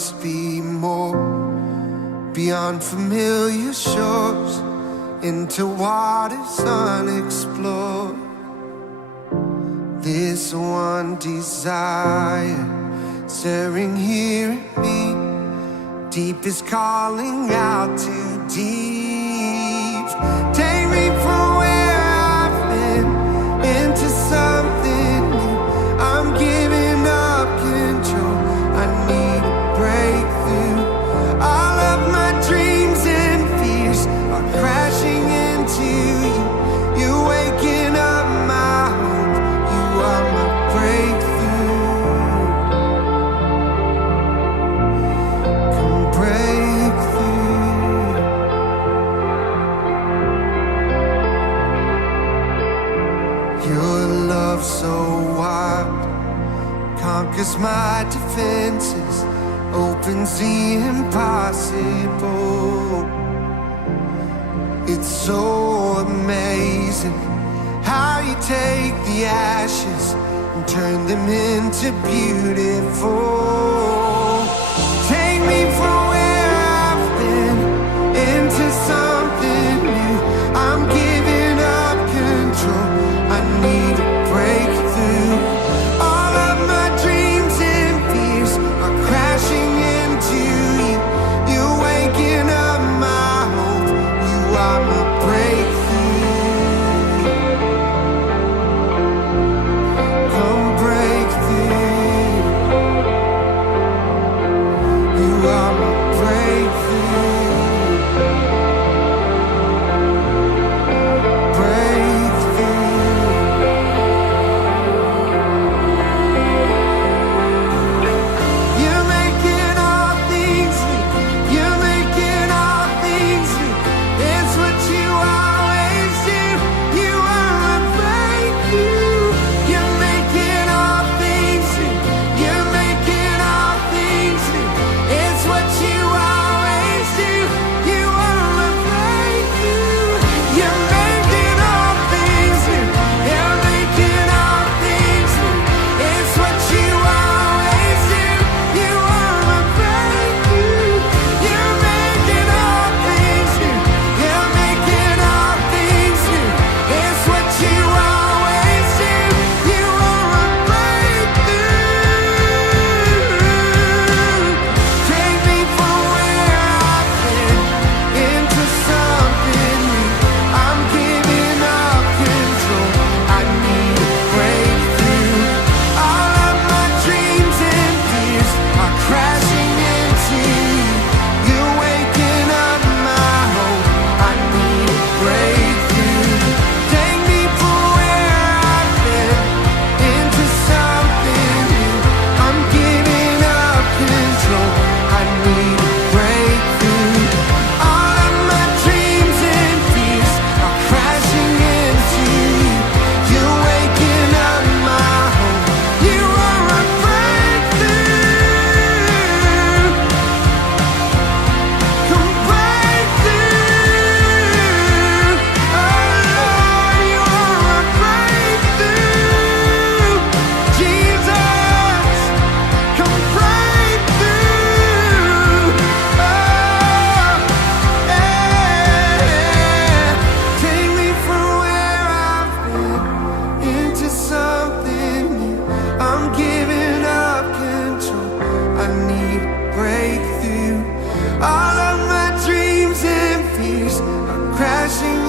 must be more, beyond familiar shores, into waters unexplored. This one desire, stirring here in me, deep is calling out to deep. Take me from where I've been into something new. I'm giving up control, I need a breakthrough. All of my dreams and fears are crashing into you. You're waking up my hope, you are my breakthrough. Come break through. Your love so wide conquers my defenses, opens the impossible. It's so amazing how you take the ashes and turn them into beautiful. Take me from where I've been into something new. I'm giving up control, I need a breakthrough. All of my dreams and fears are crashing into you. You're waking up my hope, you are my breakthrough. Come break through. You are my breakthrough. You're making all things new. You're making all things new. It's what you always do. You are my breakthrough. You're making all things new. You're making all things new. It's what you always do. You are my breakthrough. You're making all things new. You're making all things new. It's what you always do. You are my breakthrough. You're making all things new. You're making all things new. It's what you always do. You are my breakthrough. Take me from where I've been into something new. I'm giving up control, I need a breakthrough. All of my dreams and fears are crashing into you. You're waking up my hope, I need a breakthrough. Take me from where I've been into something new. I'm giving up control, I need a breakthrough. All of my dreams and fears are crashing into you. You're waking up my hope, you are my breakthrough. Come break through. Oh Lord, you are my breakthrough. Jesus, come break through. Oh, yeah. Take me from where I've been into something new. I'm giving up control, I need a breakthrough. All of my dreams and fears are crashing